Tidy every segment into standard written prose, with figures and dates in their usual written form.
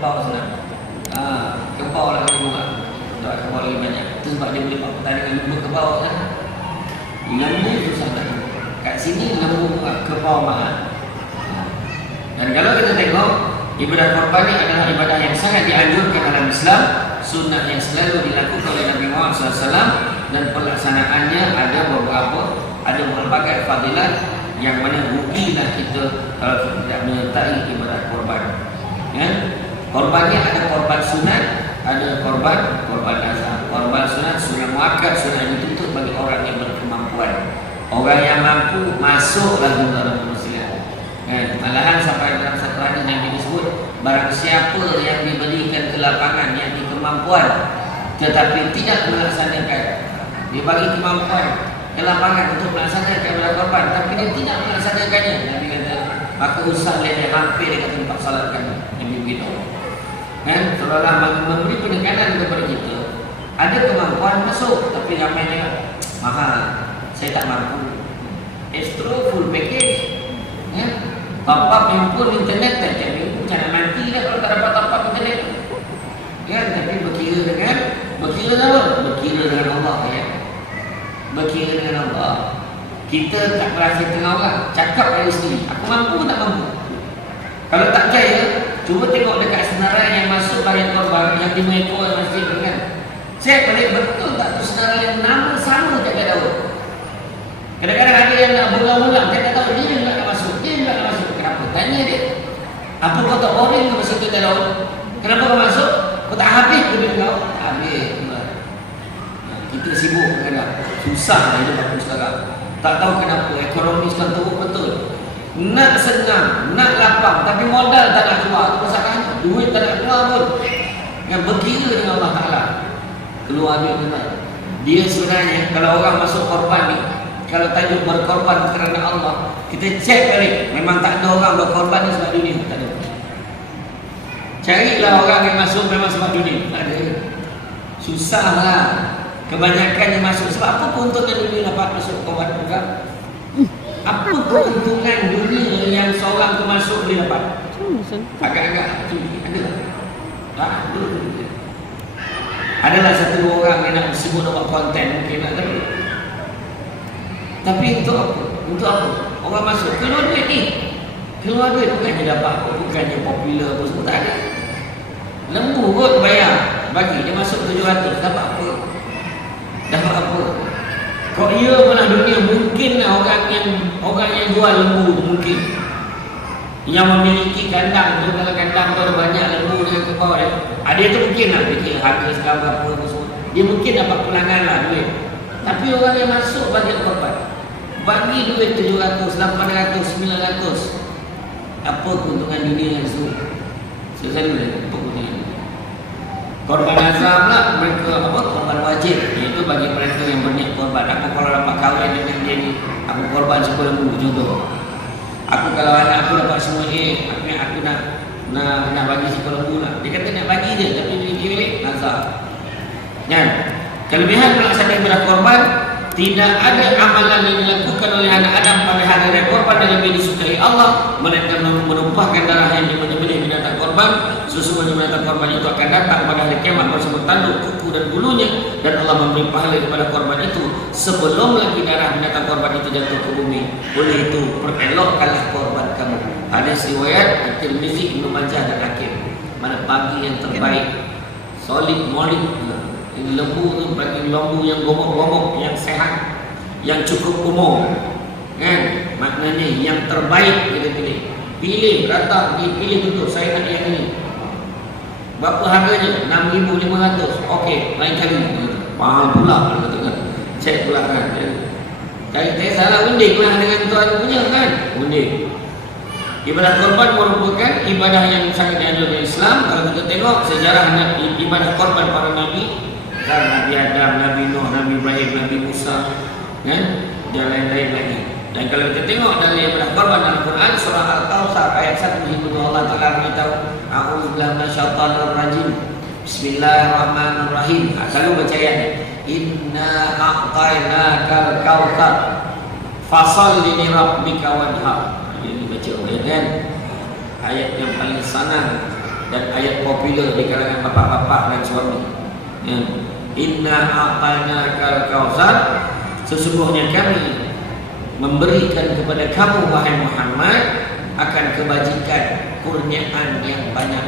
kerbau senang. Kerbau lah lagi murah. Tak kerbau lagi banyak. Itu sebab dia boleh buat pertandingan lembu kerbau kan. Lembu susah tak. Kat sini lembu murah, kerbau mahal. Dan kalau kita tengok, ibadah korban ini adalah ibadah yang sangat dianjurkan dalam Islam, sunnah yang selalu dilakukan oleh Nabi Muhammad SAW, dan pelaksanaannya ada berbagai fadilat yang mana rugilah kita kalau kita tidak menyertai ibadah korban. Ya? Korbannya ada korban sunat, ada korban nazar. Korban sunat, sunat muakkad, sunat yang dituntut bagi orang yang berkemampuan. Orang yang mampu masuklah dalam Islam. Malahan sampai dalam satu hadis yang disebut, barang siapa yang diberikan kelapangan yang kemampuan tetapi tidak melaksanakan, dia bagi kemampuan kelapangan untuk melaksanakan ibadah korban tapi dia tidak melaksanakannya, Nabi kata maka usahlah dia hampir dekat tempat salatkan. Nabi begitu. Seolah-olah memberi penekanan kepada kita, ada kemampuan masuk tapi ramainya mahal, saya tak mampu. Extra full package. Top-up yang full internet tak jadi macam nak mati dah kalau tak dapat top-up internet. Tapi berkira dengan Allah ya. Berkira dengan Allah. Kita tak berasa tengah orang, cakap dari sendiri, aku mampu tak mampu. Kalau tak percaya, cuba tengok dekat senarai yang masuk bagian korban yang 5 ekor masjid kan. Cek balik betul tak tu senarai yang nama sama tak ada tahu. Kadang-kadang ada yang nak berulang-ulang, saya tak tahu dia nak masuk. Kenapa? Tanya dia. Apa kau tak boring ke masuk kita tahu? Kenapa kau masuk? Kau tak habis ke duit kau? Habis. Kita sibuk kadang-kadang. Susah lah hidup aku sekarang. Tak tahu kenapa ekonomi sekarang teruk betul. Nak senang, nak lapang, tapi modal tak nak keluar. Itu masalahnya. Duit tak nak keluar pun. Yang berkira dengan Allah Ta'ala. Keluar duit benar. Dia sebenarnya kalau orang masuk korban ni, kalau tajuk berkorban kerana Allah, kita cek balik. Memang tak ada orang berkorban ni sebab dunia. Tak ada. Carilah orang yang masuk memang sebab dunia. Tak ada. Susahlah. Kebanyakan yang masuk. Sebab apa keuntungan dunia dapat masuk korban juga? Apa keuntungan dunia yang seorang tu masuk boleh dapat? Agak-agak ada. Adalah satu orang yang nak sebut nak buat konten mungkin nak tahu. Tapi untuk apa? Untuk apa? Orang masuk keluar duit ni. Keluar duit bukannya dapat apa, bukannya popular apa semua, tak ada. Lembu kot bayar, bagi dia masuk 700, dapat apa? Dapat apa? Kok ia pernah dunia mungkin orang yang jual lembu tu mungkin. Yang memiliki kandang tu, kalau kandang tu ada banyak lembu dengan kerbau dia. Ada tu mungkin lah fikir harga sekarang berapa semua. Dia mungkin dapat pulangan lah duit. Tapi orang yang masuk bagian korban bagi duit 700, 800, 900. Apa keuntungan dunia yang semua? Saya apa keuntungan? Korban nazar pula mereka korban wajib, iaitu bagi mereka yang berniat korban. Aku kalau dapat kahwin dengan dia ni, aku korban 10 lembu contoh. Aku kalau anak aku dapat semua aku nak bagi 10 lembu lah. Dia kata nak bagi je, tapi dia pilih nazar. Kan? Kelebihan melaksanakan ibadah korban, tidak ada amalan yang dilakukan oleh anak Adam pada hari raya korban yang lebih disukai Allah, melainkan menumpahkan darah yang menyembelih binatang korban. Sesungguhnya binatang korban itu akan datang pada hari kiamat bersama tanduk, kuku dan bulunya, dan Allah memberi pahala kepada korban itu sebelum lagi darah binatang korban itu jatuh ke bumi. Oleh itu perelokkanlah korban kamu. Hadis riwayat At-Tirmizi, Ibnu Majah dan Hakim. Mana pagi yang terbaik, solid molid. Lembu tu bagi lembu yang gomok-gomok, yang sehat, yang cukup umur, kan? Maknanya yang terbaik kita pilih datang, dipilih tutup, saya nak yang ini. Berapa harganya? 6,500. Okey, lain kali. Mahal pula kalau tengah cek pula kan. Cari salah undi kurang dengan tuan punya kan? Undi. Ibadah korban merupakan ibadah yang sangat dianjurkan Islam. Kalau kita tengok sejarah ibadah korban para nabi, Nabi Adam, Nabi Nuh, Nabi Ibrahim, Nabi Musa, dan lain-lain lagi. Dan kalau kita tengok dari ibadah korban dalam Quran, surah Al-Kautsar ayat 1 hingga 2, Allah Ta'ala beritahu, A'udzubillahi minasyaitonir rajim. Bismillahirrahmanirrahim. Selalu baca ayat ni. Inna a'tainakal kautsar fasholli li rabbika wanhar. Ini baca ayat kan? Ayat yang paling sanang dan ayat popular di kalangan bapak-bapak dan suami. Ya. Inna a'tainakal kautsar, sesungguhnya kami memberikan kepada kamu wahai Muhammad akan kebajikan, kurniaan yang banyak.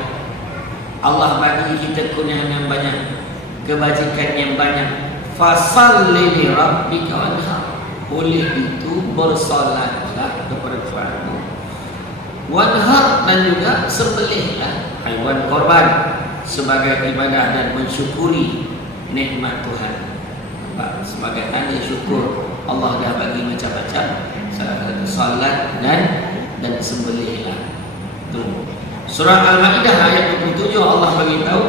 Allah bagi kita kurniaan yang banyak, kebajikan yang banyak. Fasalli li rabbika wanhar, oleh itu bersolatlah kepada Tuhanmu. Wanhar, dan juga sembelihlah haiwan korban sebagai ibadah dan mensyukuri nikmat Tuhan. Sebagai tanda syukur Allah dah bagi macam-macam, salat dan sembelihlah. Surah Al-Maidah ayat 27 Allah beritahu,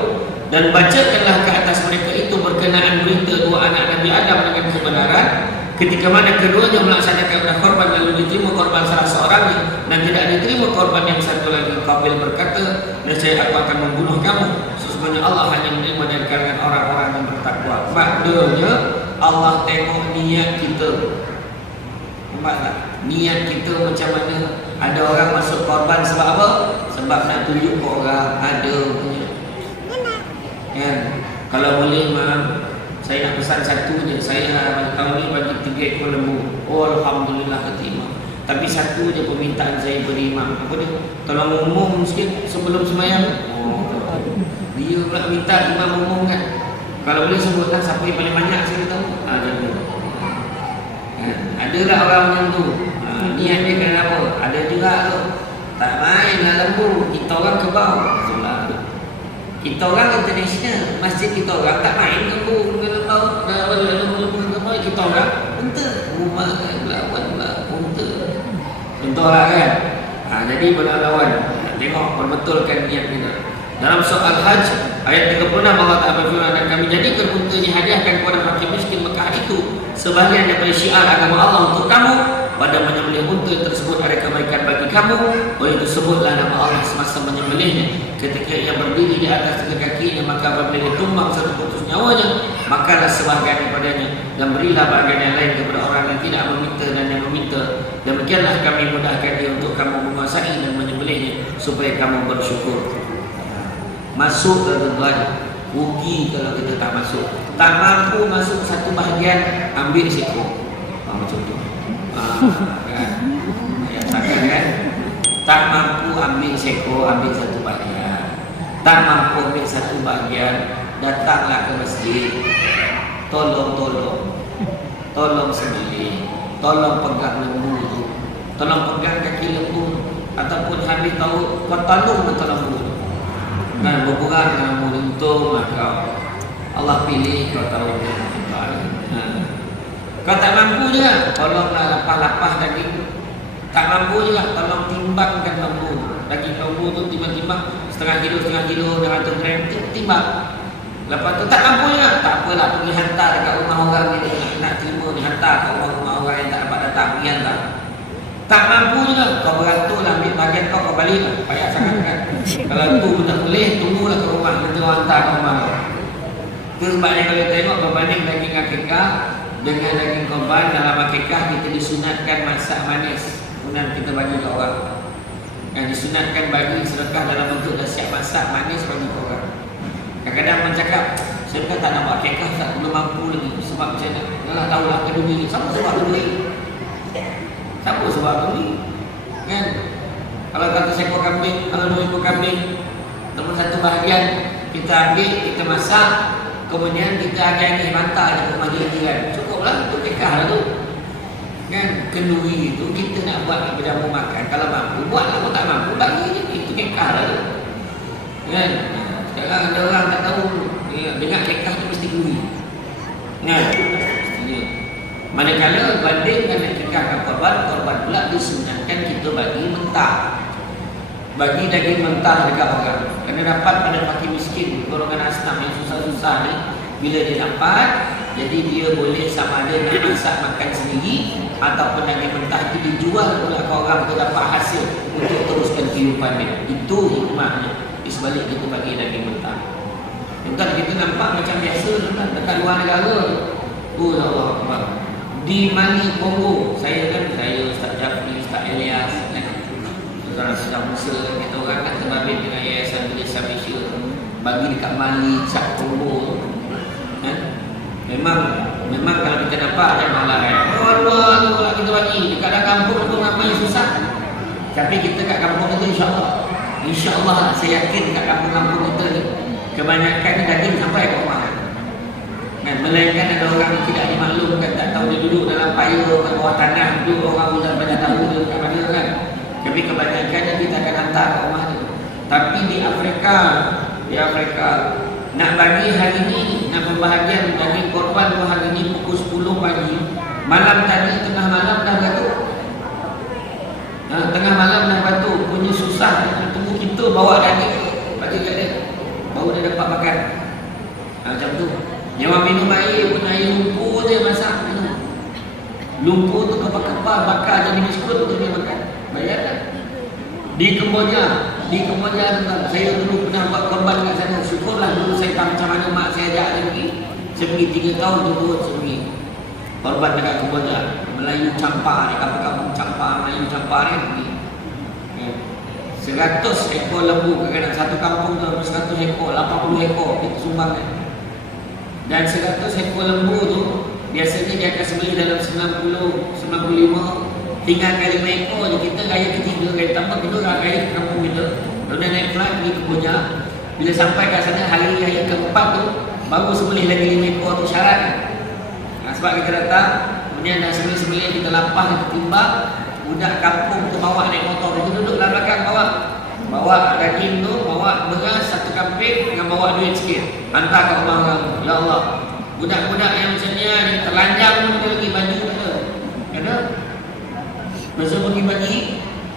dan bacakanlah ke atas mereka itu berkenaan berita dua anak Nabi Adam dengan kebenaran, ketika mana keduanya melaksanakan korban lalu diterima korban salah seorangnya dan tidak diterima korban yang satu lagi. Qabil berkata, nescaya aku akan membunuh kamu, sesungguhnya Allah hanya menerima dari kalangan orang-orang yang bertakwa. Maknanya Allah tengok niat kita. Nampak tak? Niat kita macam mana? Ada orang masuk korban sebab apa? Sebab nak tunjuk ke orang ada punya. Ya, kalau boleh ma'am, saya nak pesan satu je. Saya tahun ni bagi 3 ekor lembu. Oh, alhamdulillah keterima. Tapi satu je permintaan saya beri imam. Apa dia? Tolong umum sikit sebelum sembahyang. Oh, dia pula minta imam umum kan. Kalau boleh sebutlah siapa yang paling banyak saya tahu. Jaga. Adalah orang macam tu. Niat dia kenapa? Ada juga tu. Tak main lah lembu. Kita orang kebau. Kita orang international, masjid kita orang tak main lembu, lembu, kita orang unta, rumah lawan unta. Contohlah kan. Jadi berlawan. Tengok perbetulkan niat kita. Dalam surah Al-Hajj ayat 36 Allah Ta'ala berfirman, dan kami jadikan unta ini hadiahkan kepada fakir miskin Mekah itu sebahagian daripada syiar agama Allah untuk kamu. Pada menyembelih unta tersebut ada kebaikan bagi kamu. Oleh itu sebutlah nama Allah semasa menyembelihnya. Ketika ia berdiri di atas tiga kakinya, maka apabila dia tumbang serta putus nyawanya, makalah sebahagian daripadanya dan berilah bahagian yang lain kepada orang yang tidak meminta dan yang meminta. Demikianlah kami mudahkan dia untuk kamu menguasai dan menyembelihnya supaya kamu bersyukur. Masuk ke tuan, rugi kalau kita tak masuk. Tak mampu masuk satu bahagian, ambil seekor. Macam tu. Kan? Kan? Tak mampu ambil seekor, ambil satu bahagian. Tak mampu ambil satu bahagian, datanglah ke masjid. Tolong sembelih, tolong pegang lembu tu, tolong pegang kaki lembu, ataupun habis tahu kau tolong betul lembu. Kan berkurang dengan lembu untung maka Allah pilih kau tahu dia. Kau tak mampu juga, tolonglah lapah-lapah daging. Tak mampu juga, tolong timbangkan lembu. Daging lembu tu timbang-timbang setengah kilo 100 gram, timbang. Lepas tu tak mampu juga, tak apalah, pergi hantar dekat rumah orang ni, nak terima ni, hantar ke rumah orang yang tak dapat datang, pergi hantar. Tak mampu juga, kau beratur lah, ambil bahagian kau balik lah, payah sangat kan. Kalau tu pun tak boleh, tunggulah ke rumah, nanti orang hantar ke rumah. Itu sebabnya kalau tengok berbanding daging akikah dengan daging korban, dalam akikah kita disunatkan masak manis. Kemudian kita bagi ke orang. Yang disunatkan bagi sedekah dalam bentuk dah siap masak manis bagi ke orang. Kadang-kadang orang cakap, saya kan tak nak buat akikah, tak belum mampu lagi. Sebab macam mana? Yalah tahulah kedua ni. Siapa sebab kedua ni? Siapa sebab kedua ni? Kan? Kalau kata seekor kambing, kalau 2 ekor kambing, ataupun satu bahagian kita ambil, kita masak, kemudian kita agak-agak hantar je ke majlis jiran. Cukuplah, itu akikah lah tu. Kan? Kenduri itu kita nak buat berjamu makan. Kalau mampu, buatlah. Kalau tak mampu, bagi je. Itu akikah lah tu. Kan? Sekarang ada orang tak tahu, dengar akikah tu mesti kenduri. Kan? Mestinya. Manakala banding dengan akikah dan korban pula disunatkan kita bagi mentah. Bagi daging mentah dekat orang. Kerana dapat pada fakir miskin, golongan asnaf yang susah-susah ni, bila dia dapat, jadi dia boleh sama ada nak masak makan sendiri ataupun daging mentah itu dijual pula ke orang untuk dapat hasil untuk teruskan kehidupannya. Itu hikmahnya di sebalik kita bagi daging mentah. Bukan kita nampak macam biasa dekat luar negara. Oh Allah Akbar. Di Mali, Kongo, saya Ustaz Jafri, Ustaz Elias, Saudara sedang usaha kita orang kan terbabit dengan Yayasan Desa Malaysia bagi dekat Mali, Cak Kumpul. Memang kalau kita dapat ada malah Allah kalau kita bagi dekat dalam kampung tu ramai susah. Tapi kita kat kampung itu insya-Allah saya yakin kat kampung-kampung kita ni kebanyakan daging sampai ke rumah. Melainkan ada orang yang tidak dimaklumkan, tak tahu dia duduk dalam payung ke bawah tanah, duduk orang sudah banyak tahu dia kat mana kan. Tapi kebanyakannya kita akan hantar ke rumah dia. Tapi di Afrika nak bagi hari ini, nak pembahagian daging korban hari ini pukul 10 pagi. Malam tadi tengah malam dah beratur. Tengah malam dah beratur, punya susah tunggu kita bawa daging bagi dia. Baru dia dapat makan. Macam tu. Jangan minum air pun air lumpur je masak minum. Lumpur tu kepal-kepal bakar jadi biskut tu dia makan. Bayar tak? Di Kemboja tentang saya dulu pernah buat korban kat sana. Syukurlah dulu saya tahu macam mana mak saya ajak dia pergi. Saya pergi 3 tahun turut saya pergi korban dekat Kemboja. Melayu campar, di kampung-kampung campar, Melayu campar ni pergi. 100 ekor lembu, kadang-kadang satu kampung tu 100 ekor, 80 ekor kita sumbang kan. Dan 100 ekor lembu tu biasanya dia akan sembelih dalam 90, 95, tinggalkan 5 ekor je. Kita raya ketiga, raya tambah kita raya ke kampung kita. Lalu naik flight pergi ke Punya. Bila sampai kat sana hari raya keempat tu baru sembelih lagi 5 ekor tu syarat kan. Sebab kita datang kemudian dah sembelih-sembelih kita lapang, kita timbang. Budak kampung tu bawa naik motor, kita duduk dalam belakang bawa daging tu, bawa beras satu kamping dengan bawa duit sikit, hantar ke rumah orang. Ya Allah, budak-budak yang macam ni yang terlanjang pun dia lagi baju tak ada. Masa bagi-bagi,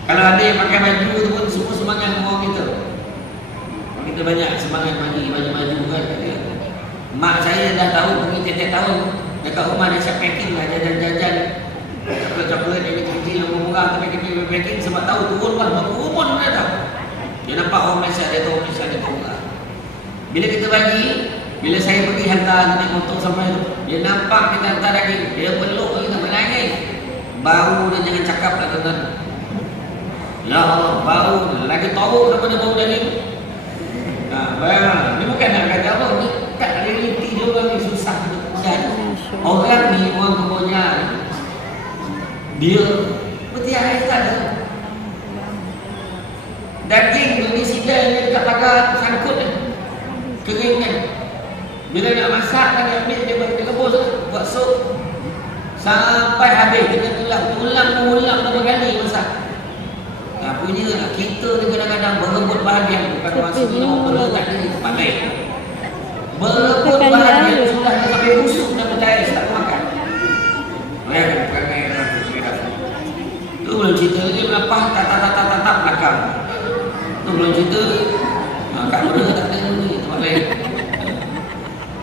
kalau ada yang pakai baju tu pun semua semangat orang kita. Kita banyak semangat bagi baju-baju kan. Mak saya dah tahu pergi tiap-tiap tahun dekat rumah dia siap packing lah, jajan-jajan coklat-coklat yang kecil-kecil yang murah tapi kita packing sebab tahu turun lah, turun dia tahu. Dia nampak orang Malaysia, dia tahu Malaysia dia murah. Bila kita bagi, bila saya pergi hantar naik motor sampai tu, dia nampak kita hantar daging, dia peluk kita menangis. Bau dia jangan cakap lah tuan-tuan. Ya Allah, bau lagi tahu daripada bau daging. Bayang, ni bukan nak kata apa, ni tak realiti dia orang ni susah untuk dan orang ni, orang Kemboja dia peti air tak ada. Daging tu ni sidai ni dekat pagar sangkut ni. Kering kan. Bila nak masak kan ambil dia rebus buat sup. Sampai habis kita ulang berapa kali masak. Punya kita ni kadang-kadang berebut bahagian bukan masuk minum tak ada tempat lain. Berebut bahagian sudah sampai busuk dah percaya tak makan. Bayangkan perangai orang tu. Tu belum cerita lagi lepas tatap belakang. Tu belum cerita kat mana tak ada ni tempat lain.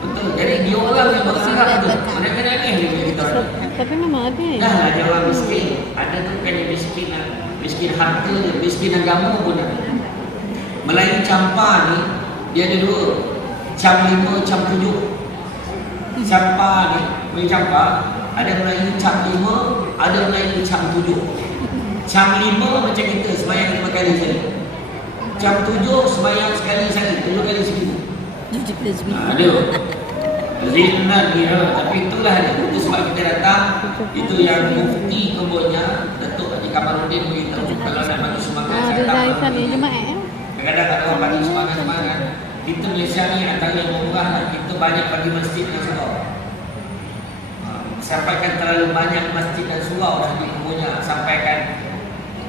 Betul. Jadi dia orang yang berharap tu. Kadang-kadang ni kita. Tapi memang ada. Dah ada orang miskin. Ada tu bukannya miskin lah. Miskin harta dia, miskin agama pun ada. Melayu campar ni dia ada 2, cam 5, cam 7. Campar ni, Melayu campar ada Melayu cam 5, ada Melayu cam 7. Cam 5 macam kita sembahyang 5 kali sekali. Cam 7 sembahyang sekali 7 kali sekali. Ada. Zinnan dia, tapi itulah dia. Itu sebab kita datang. Itu yang Mufti Kemboja Datuk Haji Kamaluddin beritahu kalau nak bagi semangat saya tak bagi. Kadang-kadang ada orang bagi semangat. Kita Malaysia ni antara yang murah lah. Kita banyak bagi masjid dan surau. Sampaikan terlalu banyak masjid dan surau dah di Kemboja. Sampaikan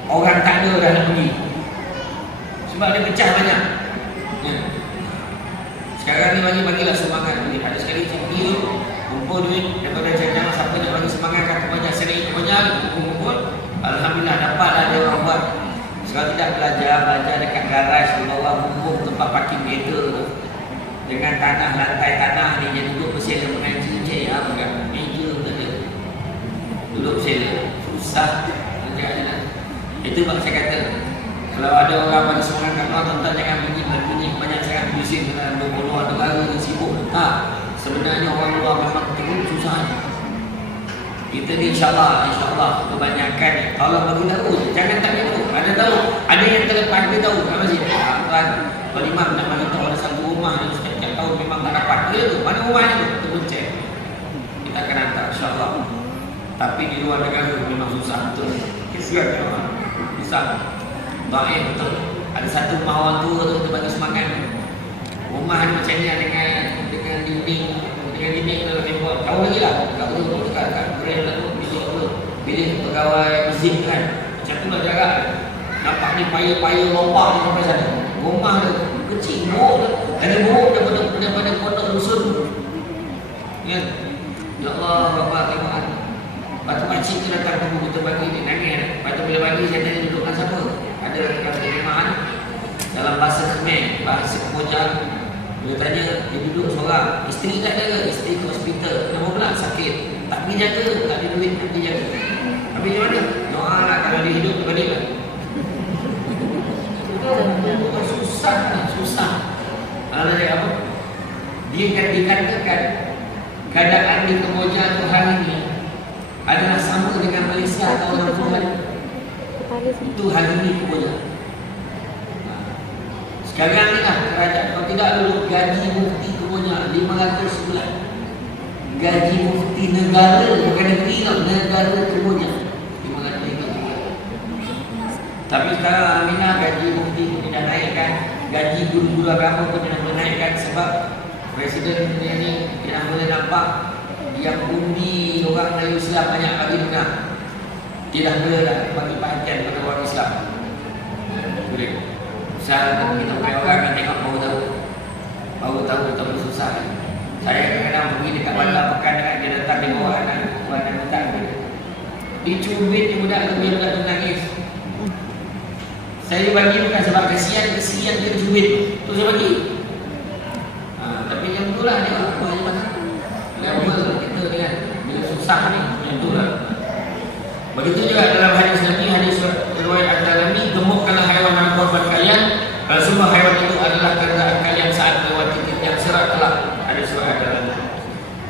orang tak ada dah nak pergi. Sebab dia pecah banyak. Sekarang ni bagilah semangat. Ada sekali saya pergi tu kumpul duit daripada jangan siapa nak bagi semangat kat banyak sering banyak kumpul. Alhamdulillah dapatlah dia orang buat. Sekarang tidak belajar dekat garaj di bawah bumbung tempat parking kereta tu. Dengan tanah, lantai tanah ni yang duduk bersela mengaji je bukan meja pun ada. Duduk bersela. Susah kerja. Itu bang saya kata. Kalau ada orang bagi semangat kat luar, tuan-tuan jangan bunyi banyak sangat bising dengan berbunuh negara yang sibuk. Sebenarnya orang luar memang teruk susah. Kita ni insyaAllah kebanyakan tolong bagi tahu. Jangan tak tahu. Ada tahu Ada yang terlepas dia tahu kan masih kan Pak Imam nak bagi tahu ada satu rumah yang setiap tahun memang tak dapat dia tu. Mana rumah ni? Kita pun cek. Kita akan hantar insya-Allah. Tapi di luar negara memang susah betul. Kesian orang. Susah. Baik betul. Ada satu rumah orang tua tu kita bagi semangat. Rumah ni macam ni dengan dinding tu tembok. Tahu lagi lah. Kat tu dekat grill lah tu bilik pegawai musim kan. Macam tu lah jaga. Nampak ni payah lompat ni sampai sana. Rumah tu kecil, buruk tu. Ada buruk daripada pondok dusun. Ya. Ya Allah, Bapak tengok. Batu makcik tu datang tunggu kita bagi ni nangis. Lepas tu bila bagi saya tanya duduk dengan siapa? Ada kata iman dalam bahasa Khmer, bahasa Kemboja. Dia tanya, dia duduk seorang. Isteri tak ada ke? Isteri ke hospital. Nama pula sakit. Tak pergi jaga, tak ada duit nak pergi jaga. Habis macam mana? Doa lah kalau dia hidup kepada dia. Susah. Kalau dia apa? Dia dikatakan keadaan di Kemboja tu hari ini adalah sama dengan Malaysia tahun 60-an. Itu hari ini Kemboja. Sekarang ni lah kerajaan. Kalau tidak dulu gaji mufti Kemboja 500 sebulan. Gaji mufti negara, bukan negeri tau, negara Kemboja 500 ringgit. Tapi sekarang Aminah gaji mufti pun tidak naikkan. Gaji guru-guru agama pun tidak menaikkan sebab Presiden ni tidak boleh nampak yang undi orang Melayu Islam banyak bagi dengar. Tidak boleh lah bagi perhatian kepada orang Islam. Boleh. Saya kita punya orang yang tengok baru tahu susah. Saya kadang-kadang pergi dekat bandar pekan dekat dia datang di bawah anak minta dicubit dia budak tu dia tu nangis. Saya bagi bukan sebab kesian dia cubit. Tu saya bagi. Tapi yang itulah dia apa je mas. Level kita dengan bila susah ni yang itulah. Begitu juga dalam hadis Nabi, hadis riwayat Al-Dalami, gemukkanlah haiwan korban kalian kalau semua haiwan itu adalah kenderaan kalian saat melewati titik yang serat kelak. Ada surah Al-Dalami.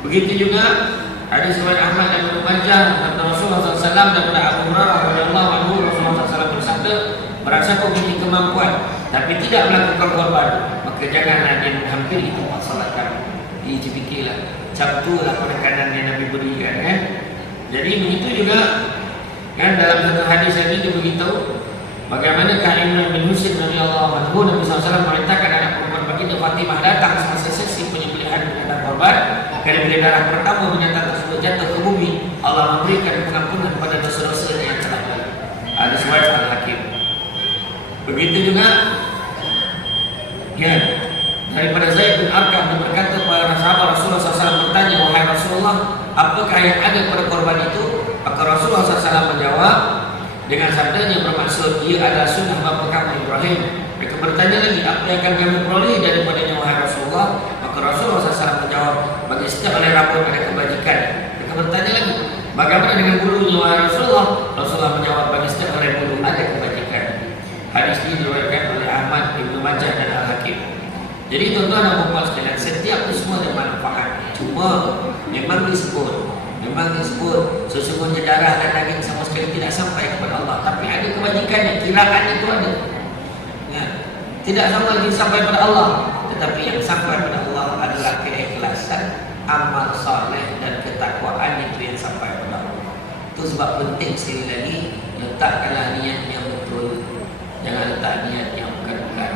Begitu juga hadis riwayat Ahmad dan Ibnu Majah kata Rasulullah SAW dan Abu Hurairah radhiyallahu anhu, Rasulullah SAW bersabda, barang siapa memiliki kemampuan tapi tidak melakukan korban, maka janganlah dia menghampiri tempat salat kami. Ini fikirlah, cabtulah penekanan yang Nabi berikan kan. Jadi begitu juga kan dalam satu hadis lagi dia beritahu bagaimana Imran bin Husain radhiyallahu anhu, Nabi SAW memerintahkan anak perempuan baginda Fatimah datang semasa sesi penyembelihan binatang korban. Kerana bila darah pertama binatang tersebut jatuh ke bumi, Allah memberikan pengampunan pada dosa-dosa yang telah lalu. Ada riwayat Al-Hakim. Begitu juga ya, daripada Zaid bin Arqam berkata kepada sahabat Rasulullah SAW bertanya, wahai Rasulullah, apakah yang ada pada korban itu? Maka Rasulullah SAW menjawab dengan sabdanya bermaksud ia adalah sunnah bapa kami Ibrahim. Mereka bertanya lagi, apa yang akan kami peroleh daripadanya wahai Rasulullah? Maka Rasulullah SAW menjawab, bagi setiap oleh rapor ada kebajikan. Mereka bertanya lagi, bagaimana dengan bulunya wahai Rasulullah? Rasulullah menjawab, bagi setiap oleh bulu ada kebajikan. Hadis ini diriwayatkan oleh Ahmad, Ibnu Majah dan Al-Hakim. Jadi tuan-tuan dan puan sekalian, setiap itu semua ada manfaat. Cuma memang disebut sesungguhnya darah dan daging sama sekali tidak sampai kepada Allah, tapi ada kebajikannya, kiraan itu ada. Ya. Tidak sama lagi sampai kepada Allah, tetapi yang sampai kepada Allah adalah keikhlasan, amal soleh dan ketakwaan, itu yang sampai kepada Allah. Itu sebab penting sekali lagi letakkanlah niat yang betul. Jangan letak niat yang bukan-bukan.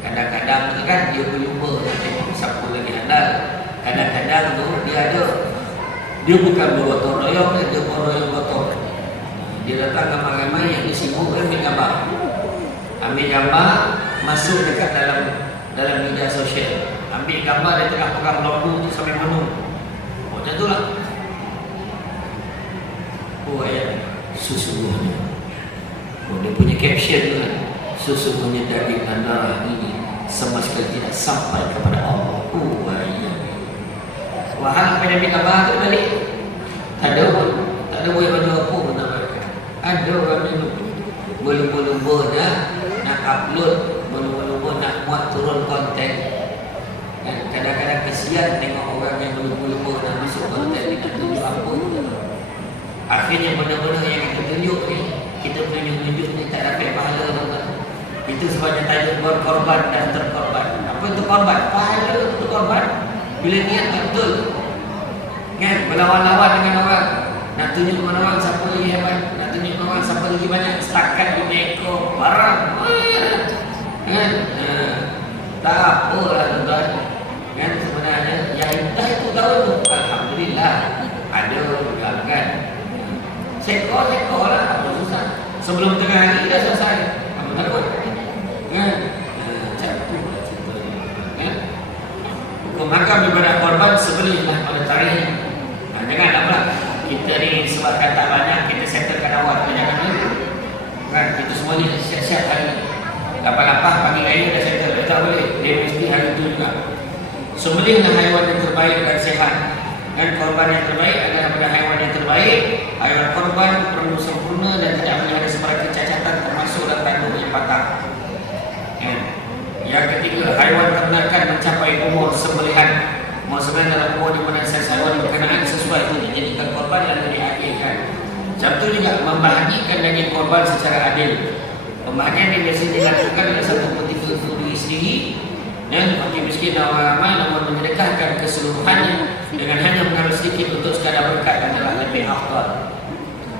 Kadang-kadang kan dia berjumpa nak tengok siapa lagi handal. Kadang-kadang tu dia bukan bergotong royong, dia berroyong gotong. Dia datang ramai-ramai yang disibukkan ambil gambar. Ambil gambar, masuk dekat dalam media sosial. Ambil gambar dia tengah pegang lampu tu sampai penuh. Macam tu lah. Ayat sesungguhnya. Dia punya caption tu kan, sesungguhnya daging dan darah ini sama sekali tidak sampai kepada Allah. Wahal apa yang gambar tu tadi? Tak ada boleh baju apa pun tak mereka. Ada orang ni belum-belum nak upload, belum-belum nak buat turun konten. Kadang-kadang kesian tengok orang yang belum-belum nak masuk konten ni nak tunjuk apa. Akhirnya benda-benda yang kita tunjuk ni, kita tunjuk ni tak dapat pahala tuan-tuan. Itu sebabnya tajuk berkorban dan terkorban. Apa itu korban? Pahala itu korban. Bila niat betul, kan, berlawan-lawan dengan orang, nak tunjuk mana orang siapa lagi hebat, nak tunjuk orang siapa lagi banyak setakat di ekor barang, kan? Tak apalah tuan, kan, sebenarnya yang indah itu tahu tu. Alhamdulillah ada juga kan. Sekor lah, apa susah. Sebelum tengah hari dah selesai. Apa takut? Kan? Macam tu lah ceritanya. Kan? Hukum hakam daripada korban sebelihlah pada tarikh. Jangan pula kita ni sebab kata banyak kita settlekan awal. Jangan kan? Kita semua ni siap-siap hari ni. Lapar-lapar pagi raya dah settle. Tak boleh. Dia mesti hari tu juga. Sembelihlah haiwan yang terbaik dan sehat. Dan korban yang terbaik adalah pada haiwan yang terbaik. Haiwan korban perlu sempurna dan tidak boleh ada sebarang kecacatan termasuk dalam tanduk yang patah. Yang ketiga, haiwan ternakan mencapai umur sembelihan. Umur sembelihan dalam umur di mana haiwan berkenaan sesuai itu dijadikan korban yang diakhirkan. Macam itu juga membahagikan daging korban secara adil. Pembahagian yang biasa dilakukan adalah satu per 3 untuk diri sendiri dan fakir miskin dan orang ramai, namun menyedekahkan keseluruhannya dengan hanya mengambil sedikit untuk sekadar berkat adalah lebih afdal.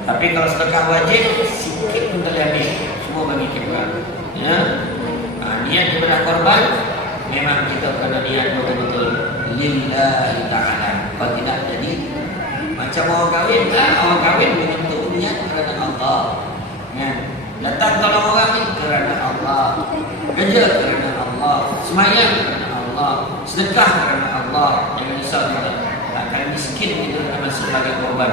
Tapi kalau sedekah wajib, sikit pun tak boleh ambil, semua bagi kita. Ya, niat daripada korban memang kita kena niat betul-betul lillahi ta'ala. Kalau tidak jadi macam orang kahwin kan, orang kahwin menentuk niat kerana Allah. Ya, datang tolong orang ni kerana Allah, kerja kerana Allah, semayang kerana Allah, sedekah kerana Allah. Jangan risau kita. Takkan miskin kita akan masuk sebagai korban.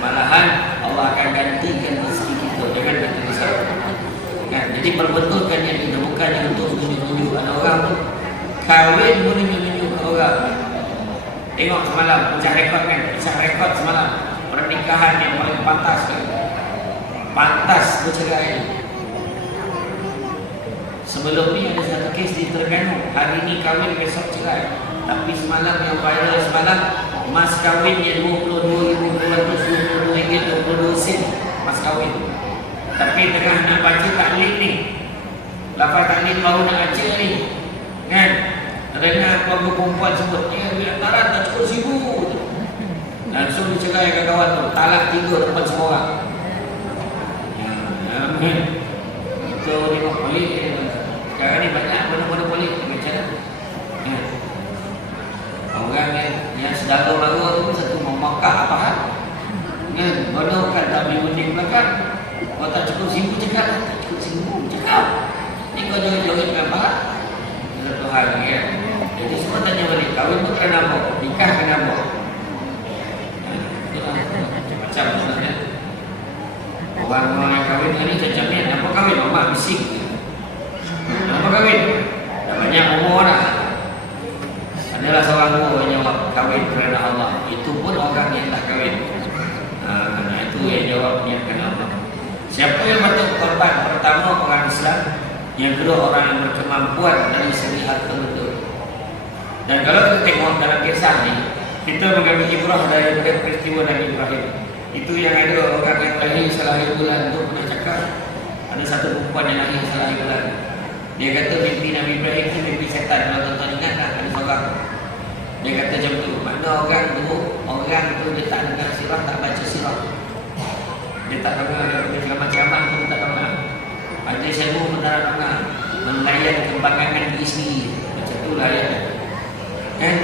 Malahan Allah akan gantikan rezeki kita. Jangan kita risau. Kan? Jadi perbetulkan yang kita bukannya untuk menunjuk-nunjuk anak orang tu. Kahwin pun menunjuk ke orang. Tengok semalam, pecah rekod kan? Pecah rekod semalam. Pernikahan yang paling pantas kan? Pantas bercerai. Sebelum ni ada satu kes di Terengganu. Hari ni kahwin, besok cerai. Tapi semalam yang viral semalam, mas kahwinnya RM22,222 mas kahwin. Tapi tengah nak baca taklim ni, lafaz taklim baru nak baca ni, kan? Dengar keluarga perempuan sebut, biar tarat tak cukup RM1,000. Langsung dicerai ke kawan tu, talak 3 depan semua orang. Itu tengok polis. Sekarang ni banyak benda-benda polis macam mana? Orang yang sedara baru tu satu memakah apa hal? Kan? Bodoh kan tak boleh mending belakang. Kalau tak cukup RM1,000 cakap, tak cukup RM1,000 cakap. Ni kau joget-joget berapa hal? Satu hal kan? Jadi semua tanya balik, kahwin tu kerana apa? Nikah kerana apa? Macam sebenarnya orang-orang yang kahwin ni macam ni. Apa kahwin? Mak bising. Apa kahwin? Dah banyak umur dah. Adalah seorang guru yang jawab kahwin kerana Allah. Itu pun orang yang tak kahwin. Itu yang jawab niat kerana Allah. Siapa yang patut korban? Pertama orang Islam, yang kedua orang yang berkemampuan dari segi harta betul. Dan kalau kita tengok dalam kisah ni, kita mengambil ibrah daripada peristiwa Nabi Ibrahim. Itu yang ada orang yang lahir salah hari bulan tu pernah cakap. Ada satu perempuan yang lahir salah hari bulan. Dia kata mimpi Nabi Ibrahim tu mimpi setan. Kalau tuan-tuan ingat tak, ada seorang dia kata macam tu. Makna orang tu dia tak dengar sirah, tak baca sirah. Dia tak dengar ceramah-ceramah tu, tak dengar. Ada ilmu pun tak dengar. Melayan kebanggangan diri sendiri. Macam tu lah ya. Kan?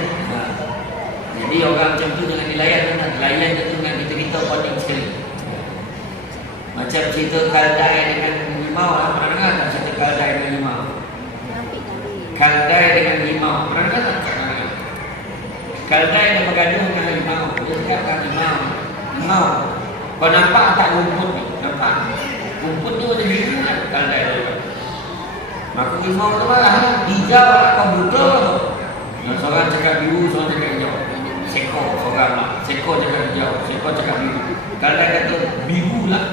Jadi orang macam tu jangan dilayan. Layan tu dengan kita poning sekali. Macam cerita Kaldai dengan limau lah. Pernah dengar tak cerita Kaldai dengan limau? Kaldai dengan limau. Pernah dengar tak? Kaldai dia bergaduh dengan limau. Dia cakap dengan limau. Kau nampak tak rumput ni? Nampak? Rumput tu macam biru kan? Kaldai dia. Maka limau tu malah hijau lah. Kau buta. Yang seorang cakap biru, seorang cakap hijau. Seko seorang lah. Seko cakap hijau. Seko cakap biru. Kaldai kata biru lah.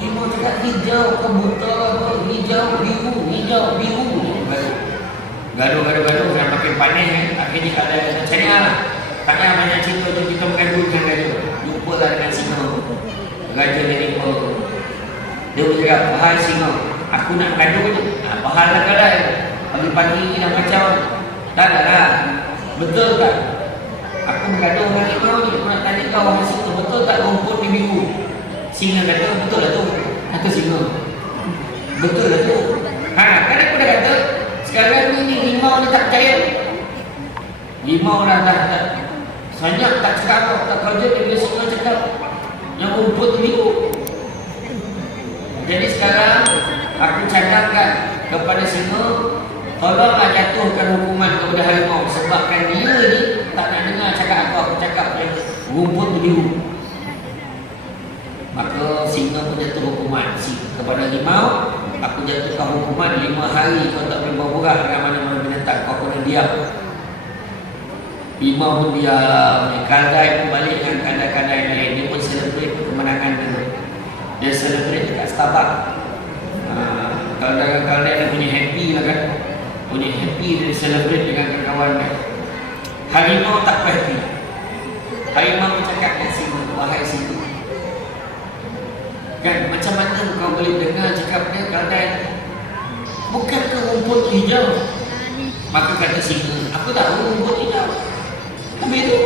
Limau cakap hijau. Kau buta apa? Hijau, biru. Hijau, biru. Gaduh-gaduh yang makin panik kan. Akhirnya Kaldai kata cari lah. Takkan banyak cerita tu kita mengadu dengan gaduh. Jumpa lah dengan singa. Raja dari Nepal. Dia bercakap, wahai singa, Aku nak gaduh je. Pahala kadang pagi-pagi ni dah kacau. Tak ada lah. Betul tak? Aku bergaduh dengan harimau ni. Aku nak tanya kau hasil tu. Betul tak rumput ni biru? Singa kata betul lah tu. Kata singa. Betul lah tu. Kan aku dah kata sekarang ni limau ni tak percaya. Limau dah banyak tak cakap apa. Tak kerja dia bila singa cakap yang rumput tu biru. Jadi sekarang aku cadangkan kepada singa, tolonglah jatuhkan hukuman kepada harimau sebabkan dia ni tak nak dengar cakap apa aku cakap rumput tu biru. Maka singa pun jatuh hukuman kepada harimau. Aku jatuhkan hukuman 5 hari kau tak boleh berbual dengan mana-mana binatang. Kau kena diam. Harimau pun diam. Kaldai pun balik dengan kaldai-kaldai lain. Dia pun celebrate kemenangan dia. Dia celebrate dekat Starbucks. Kaldai dia punya happy lah kan. Punya happy dia celebrate dengan kawan-kawan dia. Harimau tak happy. Harimau cakap dengan singa, wahai singa, kan macam mana kau boleh dengar cakap dia kaldai? Bukankah rumput hijau? Maka kata singa, aku tahu rumput hijau. Habis tu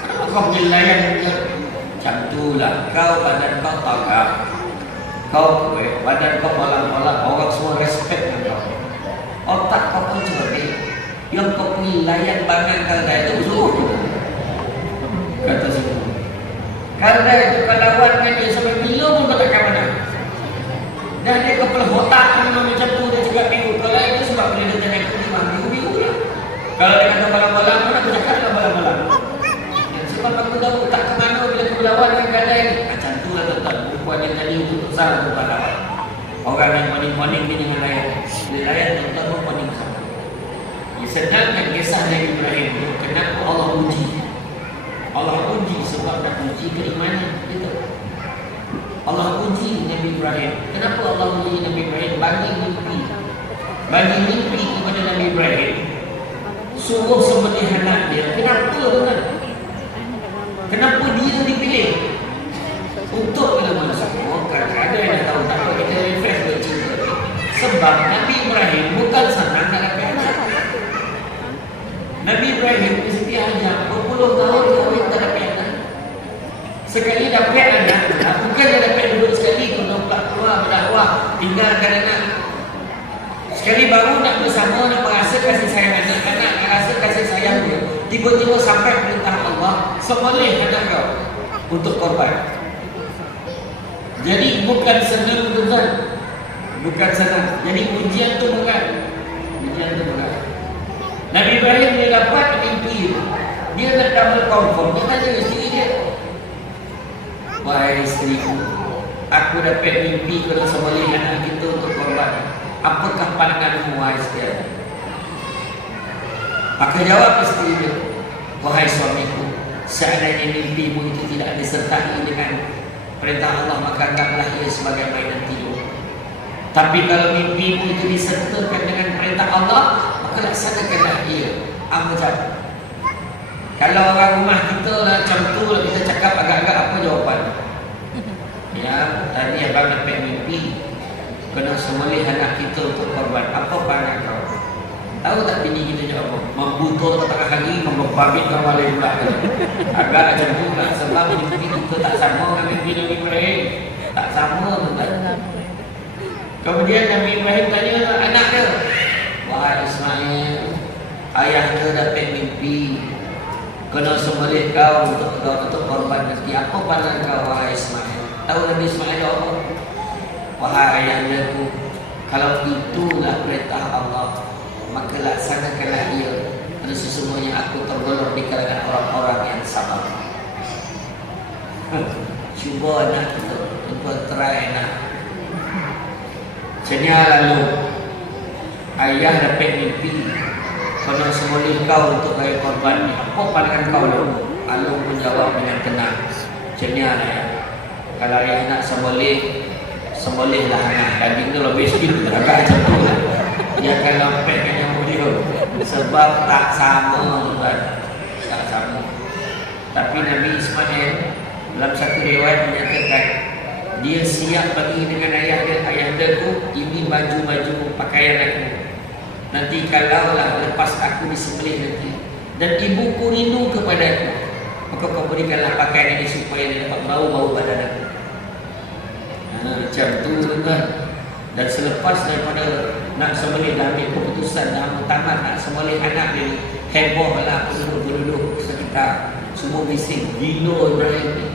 kenapa kau boleh layan dia? Macam itulah kau, badan kau tagak. Kau badan kau polang-polang, orang semua respect dengan kau. Otak kau pun cerdik. Yang kau pergi layan bangan kaldai itu suruh. Kata singa. Kaldai itu kau lawan dengan dia sampai bila pun kau takkan menang. Dan dia kepala otak memang macam tu. Dia cakap biru. Kalau itu sebab bila dia jangan ikut biru lah. Kalau dia kata balang-balang pun aku cakap lah balang-balang. Sebab aku tahu tak ke mana bila aku lawan dengan kaldai ni. Macam tu lah tuan-tuan. Perempuan yang tadi untuk salah bukan lawan. Orang yang poning-poning ni dengan layan. Dia layan tuan-tuan pun poning sama. Sedangkan kisah Nabi Ibrahim tu, kenapa Allah uji? Allah uji sebab nak uji keimanan kita. Allah uji Nabi Ibrahim. Kenapa Allah uji Nabi Ibrahim? Bagi mimpi. Bagi mimpi kepada Nabi Ibrahim. Suruh sembelih anak dia. Kenapa tuan? Kenapa dia dipilih? Untuk kita masuk. Ada yang dah tahu tak apa kita refresh bercerita. Sebab Nabi Ibrahim bukan senang nak dapat anak. Nabi Ibrahim di Siti Hajar berpuluh tahun kahwin tak dapat anak. Sekali dapat anak, bukan dia dapat duduk sekali keluar berdakwah tinggalkan anak. Sekali baru nak bersama, nak merasa kasih sayang anak, rasa kasih sayang dia. Tiba-tiba sampai perintah Allah, sembelih anak kau untuk korban. Jadi bukan senang tuan. Bukan senang. Jadi ujian tu berat. Ujian tu berat. Nabi Ibrahim dia dapat mimpi. Dia nak double confirm. Dia tanya isteri dia, wahai isteriku, aku dapat mimpi kalau sembelih anak kita untuk korban. Apakah pandanganmu wahai sekalian? Maka jawab isteri dia, wahai suamiku, seandainya mimpimu itu tidak disertai dengan perintah Allah, maka anggaplah ia sebagai mainan tidur. Tapi kalau mimpimu itu disertakan dengan perintah Allah, maka laksanakanlah ia. Macam kalau orang rumah kita lah macam tu lah, kita cakap agak-agak apa jawapan? Ya, tadi abang dapat mimpi kena sembelih anak kita untuk korban. Apa pandangan kau? Tahu tak bini kita jawab apa? Membutuh tengah hari, membabitkan balik pula. Agak macam tu lah. Sebab mimpi kita tak sama dengan mimpi Nabi Ibrahim. Tak sama tuan. Kemudian Nabi Ibrahim tanya anak dia, wahai Ismail, ayah dia dapat mimpi kena sembelih kau untuk korban nanti. Apa pandangan kau wahai Ismail? Tahu Nabi Ismail jawab apa? Wahai ayahku, kalau itulah perintah Allah, maka laksanakanlah ia. Dan sesungguhnya aku tergolong di kalangan orang-orang yang sabar. Cuba anak kita, cuba try anak. Senya lalu ayah dapat mimpi kena sembelih kau untuk raya korban ni. Apa pandangan kau lalu? Lalu pun jawab dengan tenang. Senya lah ya. Kalau ayah nak sembelihlah anak. Daging tu lebih sikit agak macam tu lah. Dia akan lompatkan yang mulia. Sebab tak sama tuan. Tak sama. Tapi Nabi Ismail dalam satu riwayat menyatakan dia siap bagi dengan ayah dia tu, ini baju-baju pakaian aku. Nanti kalaulah lepas aku disembelih nanti, dan ibuku rindu kepada aku, maka kau berikanlah pakaian ini supaya dia dapat bau-bau badan aku. Macam tu tuan. Dan selepas daripada nak sembelih, dah ambil keputusan, dah tamat nak sembelih anak dia, heboh lah penduduk sekitar, semua bising, gila Ibrahim ni.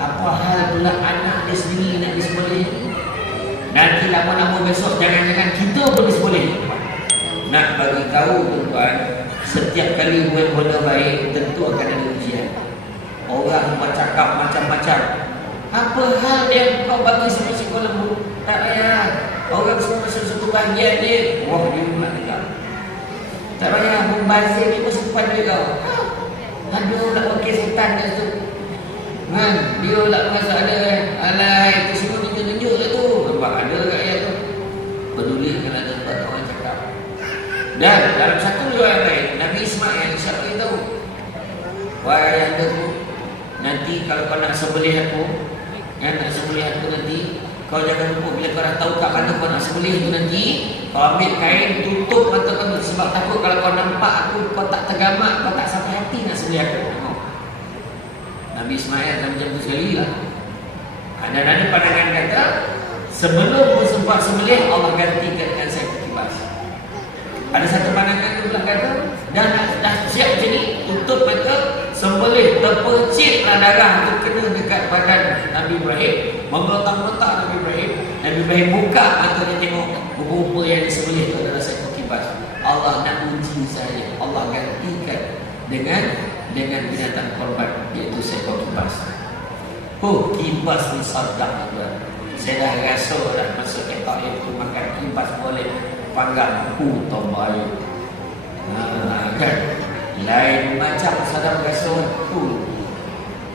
Apa hal pula anak dia sendiri nak disembelih? Nanti lama-lama besok jangan-jangan kita pun disembelih. Nak bagi tahu tuan, setiap kali buat benda baik tentu akan ada ujian. Orang bercakap macam-macam. Apa hal yang kau bagi sikit-sikit lembut? Tak payah. Orang semua suku bahagian dia, wah dia pula tegak. Tak payah, membazir ni pun simpan duit kau. Ada nak wakil setan kat situ. Kan, dia nak merasa ada alai, itu semua tunjuk-tunjuk lah tu. Nampak ada rakyat tu. Pedulikan ada tempat orang cakap. Dan dalam satu riwayat lain, Nabi Ismail siapa yang tahu? Wahai ayah aku, nanti kalau kau nak sembelih aku, nak sembelih aku nanti, kau jangan lupa bila kau dah tahu kat mana kau nak sembelih tu nanti, kau ambil kain tutup mata kau, sebab takut kalau kau nampak aku, kau tak tergamak, kau tak sampai hati nak sembelih aku. Nabi Ismail akan menjemput sekali lah. Dan ada pandangan kata, sebelum bersempat sembelih, Allah gantikan dengan seekor kibas. Ada satu pandangan tu bilang kata, dah siap macam ni, tutup mata, sembelih, terperciklah darah tu kena dekat badan Nabi Ibrahim, menggotak-gotak Nabi Ibrahim. Nabi Ibrahim buka mata dia tengok rupa yang disembelih tu adalah seekor kibas. Allah nak uji saya, Allah gantikan dengan binatang korban, iaitu seekor kibas. Kibas ni sadaq tuan. Saya dah rasa dah masuk ke Taif tu makan kibas boleh panggang terbaik. Kan? Lain macam sadaq rasa tu.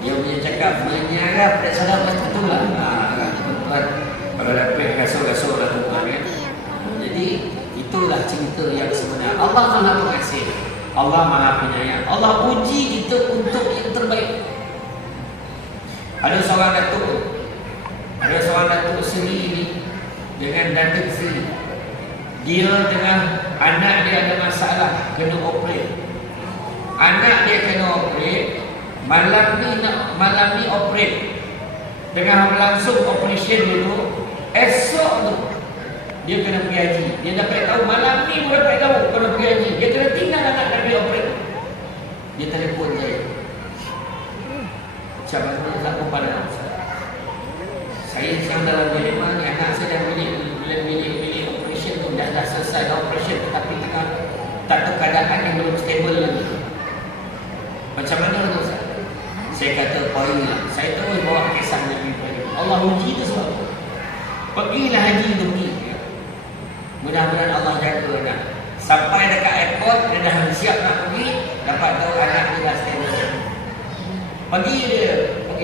Dia punya cakap menyarap dan sadaq macam tu lah. Tuan, kalau dapat rasa-rasa lah tuan kan. Jadi itulah cerita yang sebenar. Allah Maha Pengasih, Allah Maha Penyayang. Allah uji kita untuk yang terbaik. Ada seorang datuk seri ni dengan datuk seri. Dia dengan anak dia ada masalah, kena operate. Anak dia kena operate, malam ni operate. Dengan langsung operation dulu, esok tu dia kena pergi haji. Dia dapat tahu malam ni dia dapat tahu kena pergi haji. Dia kena tinggal anak dia operate. Dia telefon saya. Macam mana nak kepada saya yang dalam dilema ni, anak saya dah bilik operation tu, dah selesai operation tetapi tengah tak tahu keadaan yang belum stable lagi. Macam mana tu Ustaz? Saya kata pergilah. Saya terus bawa kisah Nabi Ibrahim. Allah uji tu sebab pergilah haji tu pergi. Mudah-mudahan Allah jaga anak. Sampai dekat airport, dia dah siap nak pergi, dapat tahu anak dia dah stable. Pergi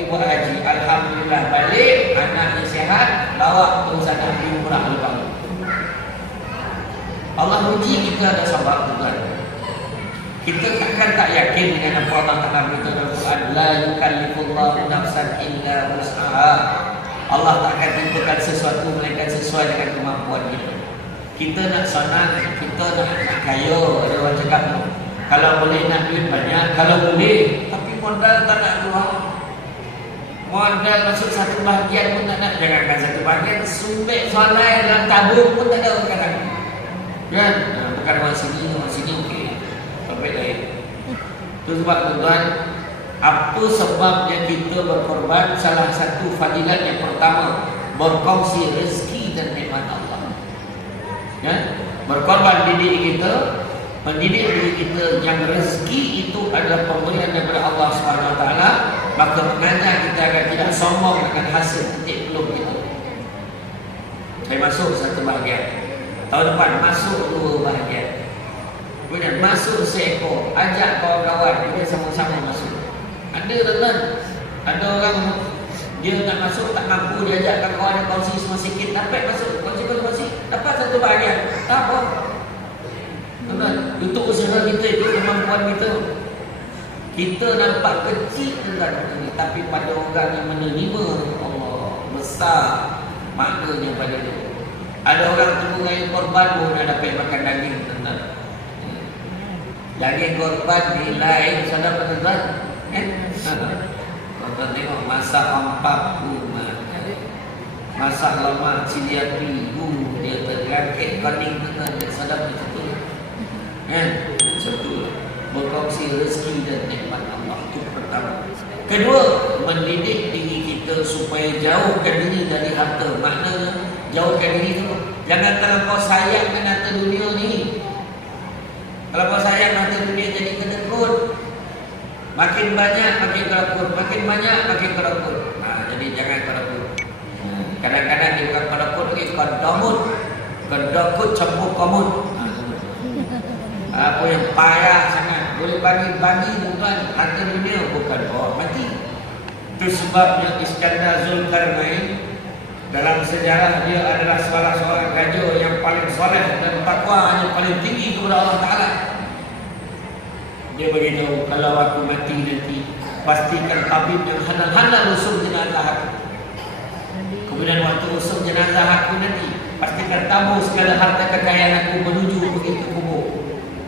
buat haji. Alhamdulillah balik, anaknya sihat, bawa terus anak pergi umrah lepas. Allah uji kita ada sebab tuan. Kita takkan tak yakin dengan apa Allah Ta'ala beritahu dalam Quran, la yukallifullahu nafsan illa wus'aha. Allah tak akan tentukan sesuatu melainkan sesuai dengan kemampuan kita. Kita nak senang, kita nak kaya. Ada orang cakap tu, kalau boleh nak duit banyak, kalau boleh, tapi modal tak nak keluar. Modal masuk satu bahagian pun tak nak. Jangankan satu bahagian, sumbek solai dalam tabung pun tak ada orang kata. Kan? Bukan orang sini okey. Topik lain. Itu sebab tuan, apa sebabnya kita berkorban? Salah satu fadilat yang pertama, berkongsi rezeki dan nikmat Allah. Ya? Berkorban didik kita, mendidik diri kita yang rezeki itu adalah pemberian daripada Allah SWT, maka mengajar kita agar tidak sombong dengan hasil titik peluk kita. Saya masuk satu bahagian, tahun depan masuk dua bahagian. Kemudian masuk seekor, ajak kawan-kawan, kita sama-sama masuk. Ada tuan, ada orang dia nak masuk tak mampu, dia ajakkan kawan yang kongsi semua sikit, dapat masuk, kongsi, dapat satu bahagian. Tak apa. Tuan, untuk usaha kita itu kemampuan kita. Kita nampak kecil tuan ini, tapi pada orang yang menerima Allah besar maknanya pada dia. Ada orang tunggu raya korban pun nak dapat makan daging, tuan-tuan. Daging korban nilai sadar tuan-tuan. Tuan-tuan tengok masak ampak masak lemak cili api, dia terangkit kuning tuan-tuan, dia sadar macam tu. Macam tu. Berkongsi rezeki dan nikmat Allah itu pertama. Kedua, mendidik diri kita supaya jauhkan diri dari harta. Maknanya jauhkan diri itu jangan terlampau sayang dengan harta dunia ni. Kalau kau sayang harta dunia jadi kedekut. Makin banyak makin kedekut, makin banyak makin kedekut. Jadi jangan kedekut. Kadang-kadang dia bukan kedekut lagi, kedamut. Kedekut campur komut. Apa yang payah sangat. Boleh bagi-bagi bukan harta dunia, bukan bawa mati. Itu sebabnya Iskandar Zulkarnain dalam sejarah dia adalah salah seorang raja yang paling soleh dan takwa yang paling tinggi kepada Allah Ta'ala. Dia beritahu, kalau aku mati nanti, pastikan tabib yang handal-handal usung jenazah aku. Kemudian waktu usung jenazah aku nanti, pastikan tabu segala harta kekayaan aku menuju pergi ke kubur.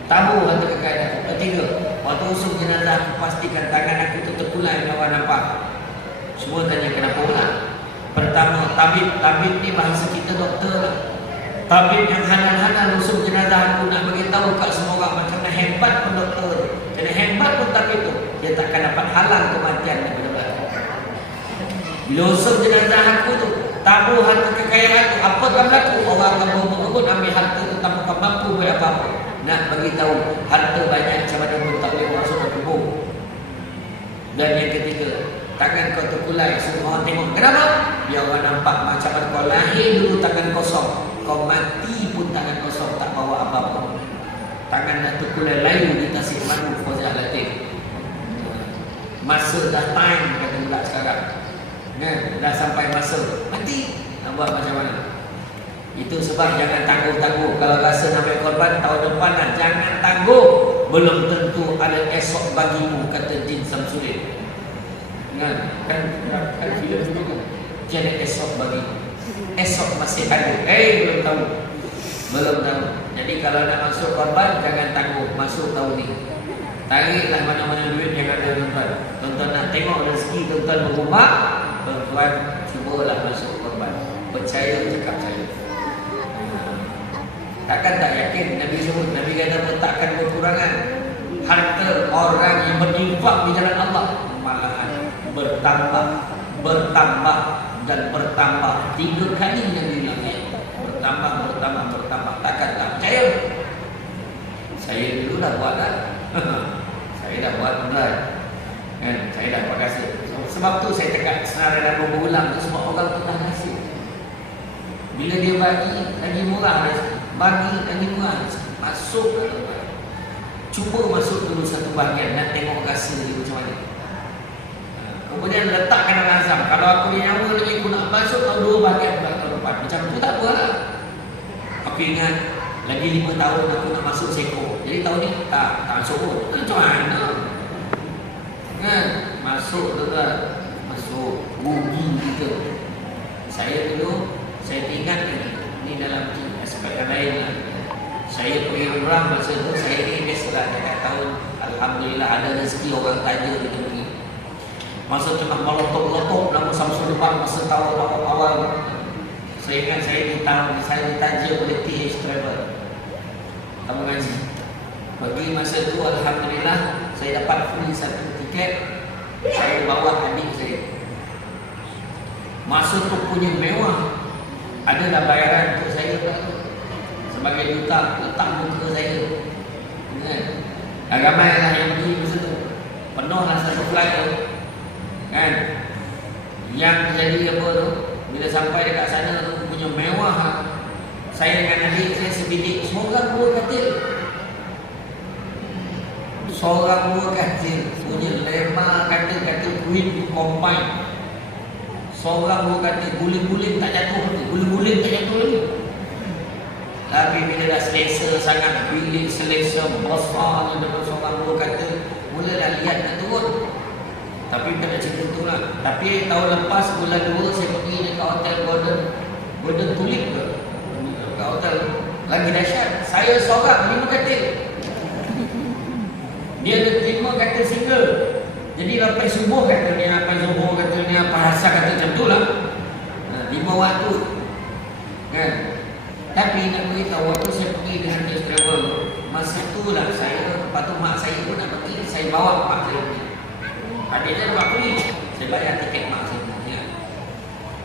Tabu harta kekayaan aku. Ketiga, waktu usung jenazah aku, pastikan tangan aku tu terkulai lawan nampak. Semua tanya kenapa pula. Pertama, tabib ni bahasa kita doktor lah. Tabib yang handal-handal usung jenazah aku nak beritahu kat semua orang macam mana hebat pun doktor. Kena hebat pun tabib tu, dia takkan dapat halang kematian daripada belakang. Bila usung jenazah aku tu, tabu harta kekayaan aku, apa akan berlaku? Orang akan berebut ambil harta tu tanpa mampu buat apa-apa. Nak bagi tahu harta banyak macam mana pun tak boleh masuk ke kubur. Dan yang ketiga, tangan kau terkulai, semua orang tengok. Kenapa? Biar orang nampak macam mana kau lahir dulu tangan kosong, kau mati pun tangan kosong, tak bawa apa-apa. Tangan dah terkulai layu di Tasik Madu Fauziah Latif. Masa dah time kata pula sekarang. Dah sampai masa mati. Nak buat macam mana? Itu sebab jangan tangguh-tangguh. Kalau rasa nak ambil korban tahun depan lah, jangan tangguh. Belum tentu ada esok bagimu, kata Jin Samsudin. Kan filem dulu kan. Tiada esok bagimu. Esok masih ada. Belum tahu. Belum tahu. Jadi kalau nak masuk korban, jangan tangguh. Masuk tahun ni. Tariklah mana-mana duit yang ada tuan-tuan. Tuan-tuan nak tengok rezeki tuan-tuan berubah, tuan-tuan cubalah masuk korban. Percaya cakap saya. Takkan tak yakin Nabi sebut, Nabi kata takkan berkurangan harta orang yang berinfak di jalan Allah, malahan bertambah dan bertambah 3 kali Nabi bilang bertambah. Takkan tak percaya. Saya dulu dah buat lah. Saya dah buat benar. Saya dah buat kasih. Sebab tu saya cakap senarai dan berulang tu, sebab orang tu dah kasih. Bila dia bagi lagi murah, bagi lagi murah, masuk. Cuba masuk dulu satu bahagian, nak tengok rasa dia macam mana. Kemudian letakkan dalam azam. Kalau aku yang nyawa lagi, aku nak masuk tahun 2 bahagian tahun depan. Macam tu tak apa lah. Aku ingat lagi 5 tahun aku nak masuk Seko. Jadi tahun ni tak masuk pun. Macam mana? Masuk tu kan. Masuk. Rugi kita. Saya dulu, saya ingat ni dalam aspek yang lain lah. Saya pergi umrah masa tu, saya ni biasalah dekat tahun, alhamdulillah ada rezeki orang tanya kita pergi. Masa tengah meletup-letup nama Samsul Depan masa tahun awal-awal. Saya ingat saya ditaja oleh TH Travel. Kamu ngaji. Bagi masa tu alhamdulillah saya dapat free satu tiket. Saya bawa adik saya. Masa tu punya mewah. Ada dah bayaran untuk saya sebagai duta, letak muka saya. Ramai lah yang pergi masa tu. Penuh lah satu flight tu. Kan? Yang jadi apa tu, bila sampai dekat sana tu punya mewah. Saya dengan adik saya sebilik, seorang 2 katil. Seorang 2 katil punya lebar katil queen combine. Seorang 2 katil, guling-guling tak jatuh lagi. Tapi bila dah selesa sangat, bilik selesa besar dengan seorang 2 katil, mulalah lihat nak turun. Tapi tak nak cerita tu lah. Tapi tahun lepas bulan 2 saya pergi dekat hotel Golden Tulip ke? Lagi dahsyat, saya seorang 5 katil. Dia ada 5 katil single. Jadi lepas subuh katilnya, lepas zuhur katilnya, lepas asar katil macam tu lah. 5 waktu. Kan? Tapi nak beritahu, waktu saya pergi dengan dia travel, masa tu lah saya, lepas tu mak saya pun nak pergi, saya bawa mak saya pergi. Adik saya nak pergi, saya bayar tiket mak saya pergi.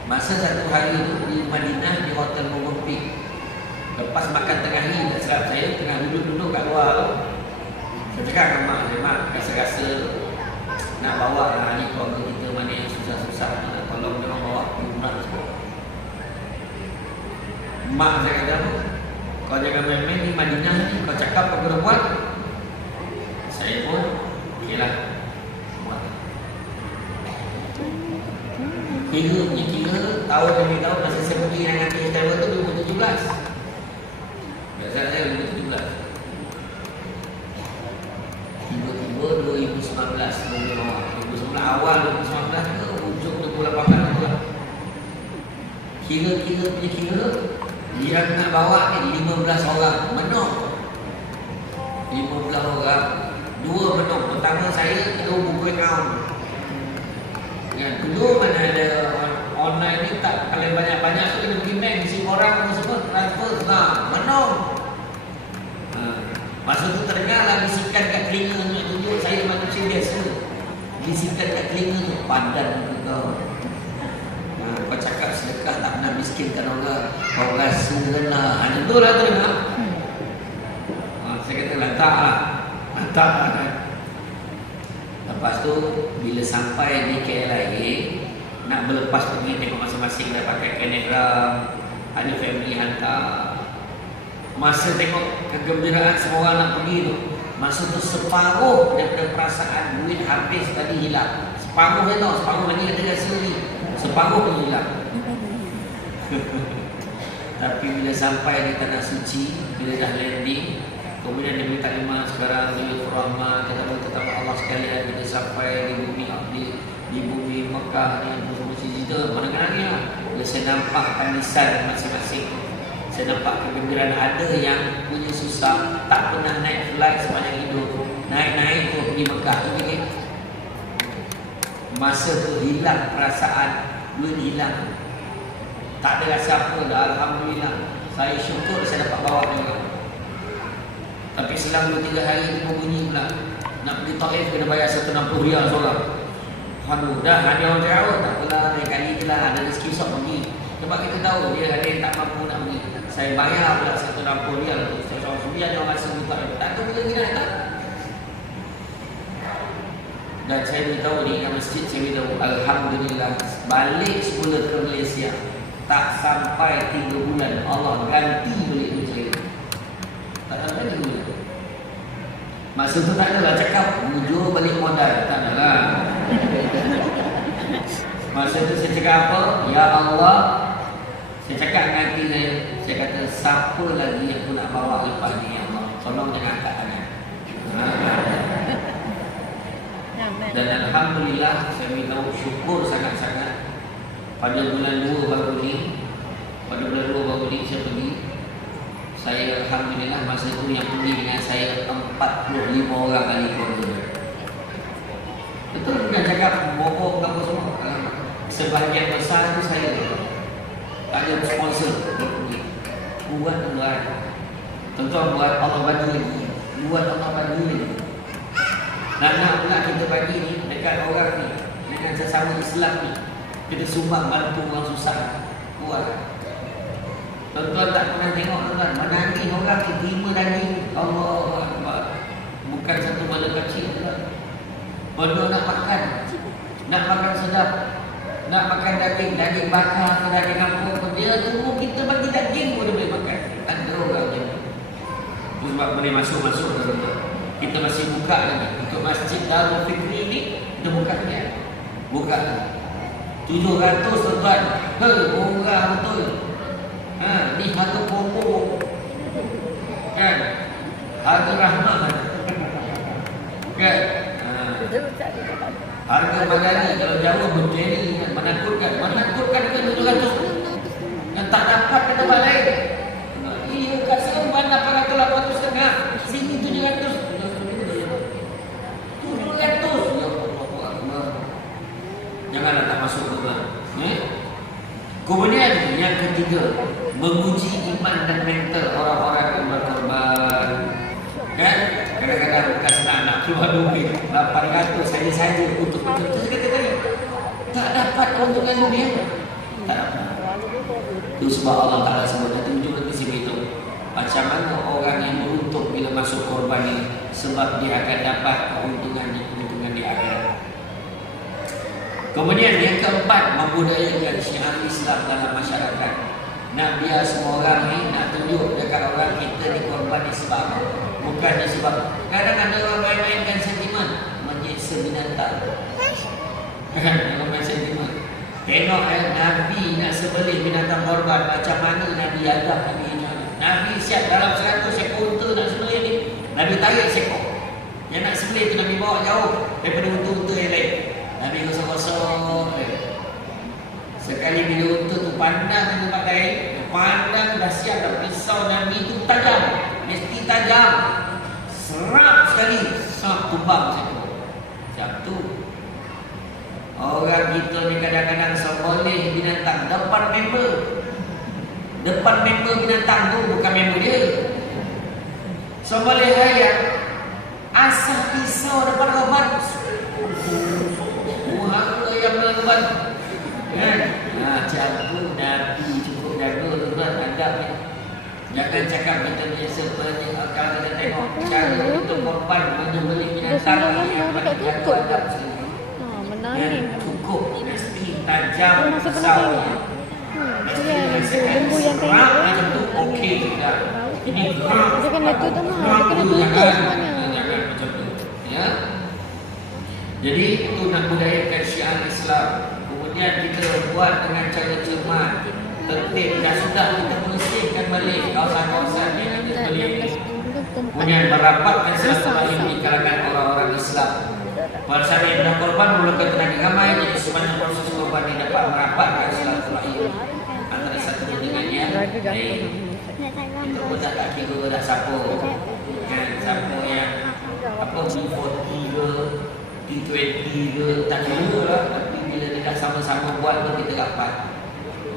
Masa satu hari tu di Madinah, di hotel Movenpick, lepas makan tengah hari, tak silap saya tengah duduk-duduk kat luar tu, saya cakap dengan mak saya, mak rasa-rasa nak bawa lah ni keluarga kita mana yang susah-susah, tolong dia bawa pergi umrah semua. Mak saya kata, kau jangan main-main di Madinah ni, kau cakap apa kau buat. Saya pun okey lah, buat. Kira tahun demi tahun masa saya pergi dengan dia travel tu 2017. Biasa saya 2017. Tiba-tiba 2019 awal 2019 ke hujung 2018 tu lah. Kira dia nak bawa ni 15 orang menung. 15 orang, 2 menung. Pertama saya terus buku account. Yang kedua mana ada online ni tak paling banyak-banyak tu kena pergi bank, isi orang semua transfer menung. Masa tu terdengarlah bisikan kat telinga nak tunjuk saya manusia biasa. Bisikan kat telinga tu, padan ke kau. Kau cakap sedekah tak pernah miskinkan orang, kau rasa rendah. Macam tu lah terdengar. Saya kata lantak lah kan. Lepas tu bila sampai di KLIA, nak berlepas pergi tengok masing-masing dah pakai Telegram, ada family hantar. Masa tengok kegembiraan semua orang nak pergi tu, masa tu separuh daripada perasaan duit habis tadi hilang. Separuh dia tahu, separuh lagi ada rasa ni, separuh pun hilang. Tapi bila sampai di tanah suci, bila dah landing, kemudian dia minta iman sekarang di Rahman, kita berkata Allah sekalian, kita sampai di bumi Mekah ni, musuh-musuh kita, mana-mana ni lah. Bila saya nampak tanisan masing-masing, saya nampak kegembiraan. Ada yang punya susah, tak pernah naik flight sepanjang hidup, naik-naik tu pergi Mekah tu gini. Masa tu hilang perasaan, duit hilang, tak ada rasa apa dah. Alhamdulillah, saya syukur saya dapat bawa dia. Tapi selang 2-3 hari itu bunyi pula, nak pergi Taif kena bayar 160 riyal seorang. Aduh, dah ada orang terawat, tak apalah, lain kali je lah, ada rezeki sok pergi. Sebab kita tahu dia ada yang tak mampu nak pergi. Saya bayar pula 160 riyal untuk seorang sendiri, ada orang rasa buka. Tak tahu bila kita datang. Dan saya beritahu di masjid, saya beritahu Alhamdulillah, balik semula ke Malaysia, tak sampai 3 bulan Allah ganti balik duit saya. Tak sampai 3 bulan. Masa tu tak adalah cakap jujur balik modal, tak adalah. Masa tu saya cakap apa? Ya Allah, saya cakap dengan hati saya kata siapa lagi yang aku nak bawa lepas ni, ya Allah, tolong jangan angkat tangan. Dan Alhamdulillah, saya beritahu syukur sangat-sangat. Pada bulan 2 baru ni, saya pergi. Saya Alhamdulillah masa itu yang pergi dengan saya 45 orang kali keluarga. Betul bukan cakap bohong apa semua. Sebahagian besar itu saya tak ada sponsor untuk pergi. Buat tuan, tuan buat Allah bagi lagi. Buat Allah bagi lagi. Nak pula kita bagi ni dekat orang ni, dengan sesama Islam ni, kita sumbang bantu orang susah. Buat. Tuan-tuan tak pernah tengok tuan, menangis orang ni terima daging. Allah Akbar. Bukan satu bala kecil tuan. Benda nak makan sedap, nak makan daging bakar ke daging apa pun, dia tunggu kita bagi daging pun dia boleh makan. Tak ada orang je. Sebab boleh masuk tuan-tuan. Kita masih buka lagi untuk Masjid Darul Fikri ni, kita buka ni. Buka 700 tuan. Murah betul. Ni harga promo. Kan? Harga rahmat. Kan? Harga bagani kalau Jawa berjeli kan, menakutkan ke 700. Yang tak dapat kata balik. Iya kat sini ketiga, menguji iman dan mental orang-orang yang berkorban. Kan? Kadang-kadang bukan senang nak keluar duit 800 saja untuk itu kata tadi. Tak dapat keuntungan dunia. Tak dapat. Itu sebab Allah Ta'ala sebutnya tunjuk nanti segitu. Macam mana orang yang beruntung bila masuk korban ini, sebab dia akan dapat keuntungan di akhirat. Kemudian yang keempat, membudayakan syiar Islam dalam masyarakat. Nak biar semua orang ni nak tunjuk dekat orang kita ni korban ni sebab apa? Bukan disebab kadang ada orang main-mainkan sentimen, menyiksa binatang. Orang main sentimen. Tengok Nabi nak sebelih binatang korban, macam mana Nabi adab Nabi ini. Nabi siap dalam 100 ekor unta nak sebelih ni. Nabi tarik seekor. Yang nak sebelih tu Nabi bawa jauh daripada unta-unta yang lain. Nabi kosong-kosong. Sekali bila unta tu pandang di tempat lain, pandang dah siap dah, pisau Nabi tu tajam, mesti tajam. Serap sekali, serap tumbang satu. Siap tu. Orang kita ni kadang-kadang semboleh binatang depan member. Depan member binatang tu bukan member dia. Semboleh hayat asal pisau depan korban. Orang yang melakukan kan? Macam tu Nabi cukup jaga tuan adab ni. Jangan cakap kita punya seperti kalau kita tengok cara kita korban menyembelih binatang yang paling jaga adab sekali. Cukup mesti tajam pisau. Mesti lembu yang tengok macam tu okey tidak. Ini dia kena tutup dia kena tutup sebenarnya. Macam tu. Ya. Jadi itu nak budayakan syiar Islam. Kemudian kita buat dengan cara cermat, tertib, dan sudah kita bersihkan balik kawasan-kawasan yang kita beli. Kemudian merapatkan silaturahim di kalangan orang-orang Islam. Pada saat yang dah korban mulakan tenaga ramai, jadi sebanyak proses korban ini dapat merapatkan silaturahim antara satu dengan yang lain. Itu pun tak kira dah siapa, kan? Siapa yang apa B40 ke T20 ke, tak kira lah. Tapi bila dia dah sama-sama buat pun kita dapat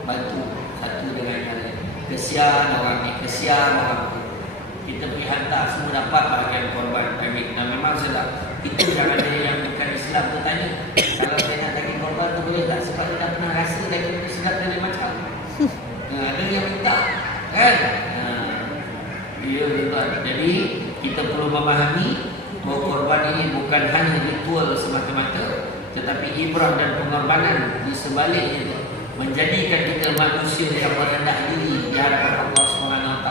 bantu satu dengan yang lain. Kesian orang ni, kesian orang tu. Kita pergi hantar semua dapat bahagian korban kami. Dan memang sedap. Itu jangan ada yang bukan Islam tu tanya, kalau saya nak daging korban tu boleh tak? Sebab dia dah pernah rasa daging tu sedap dari macam. Ada yang minta, kan? Ya, tuan. Jadi kita perlu memahami bahawa korban ini bukan hanya ritual semata-mata, tetapi ibrah dan pengorbanan di sebaliknya itu menjadikan kita manusia yang merendah diri di hadapan Allah SWT.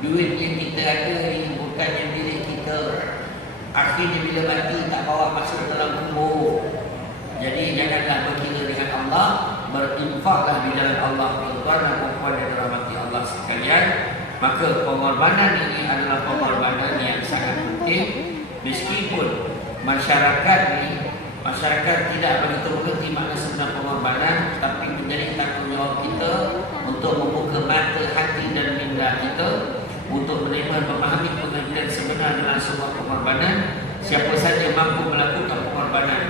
Duit yang kita ada ini bukan yang milik kita. Akhirnya bila mati tak bawa masuk dalam kubur. Jadi janganlah berkira dengan Allah, berinfaklah di jalan Allah. Tuan dan puan yang dirahmati Allah sekalian, maka pengorbanan ini adalah pengorbanan yang sangat penting. Meskipun masyarakat tidak begitu mengerti makna sebenar pengorbanan, tapi menjadi tanggungjawab kita untuk membuka mata hati dan minda kita untuk menerima memahami pengertian sebenar dalam sebuah pengorbanan. Siapa saja mampu melakukan pengorbanan,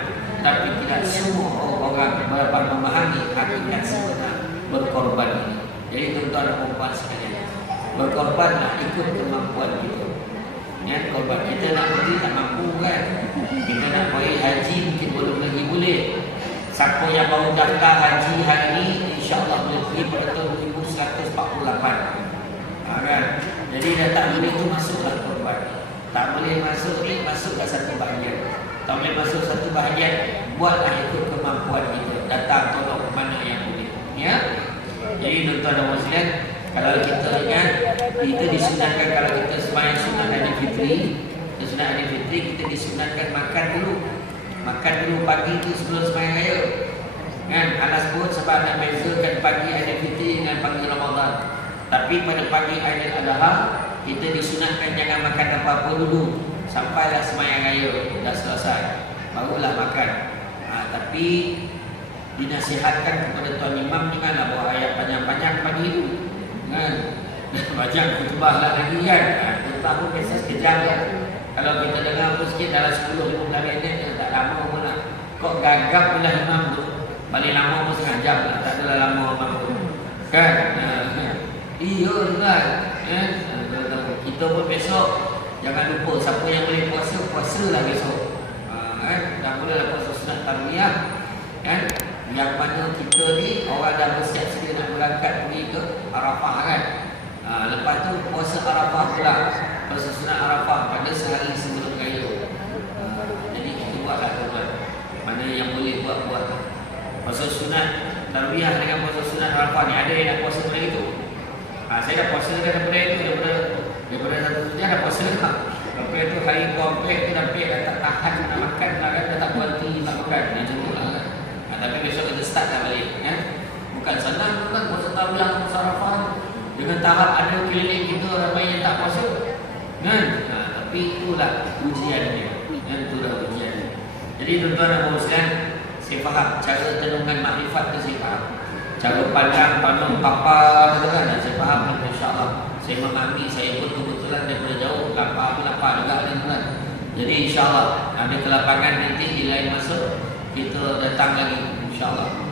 tapi tidak semua orang dapat memahami hakikat sebenar berkorban ini. Jadi tuan-tuan dan puan sekalian, berkorbanlah ikut kemampuan kita. Ya, korban kita nak pergi tak mampu kan? Kita nak pergi haji mungkin belum lagi boleh. Siapa yang baru daftar haji hari ini, insya-Allah boleh pergi pada tahun 2148. Kan? Jadi dah tak boleh tu masuklah korban. Tak boleh masuk ni, masuk kat satu bahagian. Tak boleh masuk satu bahagian, buatlah ikut kemampuan kita. Datang tolong mana yang boleh. Ya. Jadi tuan-tuan dan puan, kalau kita ingat, kita disunatkan kalau kita sembahyang sunat Aidil Fitri, sunat Aidil Fitri kita disunatkan makan dulu. Makan dulu pagi tu sebelum sembahyang raya. Kan? Anas pun sebab nak bezakan pagi Aidil Fitri dengan pagi Ramadan. Tapi pada pagi Aidil Adha kita disunatkan jangan makan apa-apa dulu sampailah sembahyang raya dah selesai, barulah makan. Tapi dinasihatkan kepada tuan imam janganlah bawa ayat panjang-panjang pagi itu, kan? Baca khutbah lah lagi kan. Khutbah pun biasa sekejap kan. Kalau kita dengar pun sikit dalam 10-15 minit tak lama pun lah. Kok gagap pula imam tu, paling lama pun setengah jam lah, tak adalah lama imam tu, kan? Iya kan. Kita pun besok jangan lupa siapa yang boleh puasa, puasalah besok. Dah mulalah puasa sunat tarwiyah kan. Yang mana kita ni orang dah bersiap sedia nak berangkat pergi ke Arafah kan. Lepas tu puasa Arafah pula, puasa sunat Arafah pada sehari sebelum raya. Jadi kita buatlah tuan. Mana yang boleh buat. Puasa sunat tarwiyah dengan puasa sunat Arafah ni ada yang nak puasa pada itu. Saya dah puasa daripada itu, daripada satu sejak dah puasa dah. Lepas tu hari komplet tu sampai dah tak tahan nak makan lah kan, dah tak berhenti tak makan. Macam tu lah kan. Tapi besok kita start dah balik kan. Bukan senang kan puasa tarwiyah, puasa Arafah dengan tahap ada keliling kita ramai yang tak puasa kan. Tapi itulah ujiannya kan, itulah ujian. Jadi tuan-tuan dan puan-puan, saya faham cara tenungan makrifat tu, saya faham cara pandang panung papa tu kan, saya faham insya-Allah. Saya memahami, saya pun kebetulan daripada jauh lapar juga kan. Jadi insya-Allah ada kelapangan nanti di lain masa kita datang lagi insya-Allah.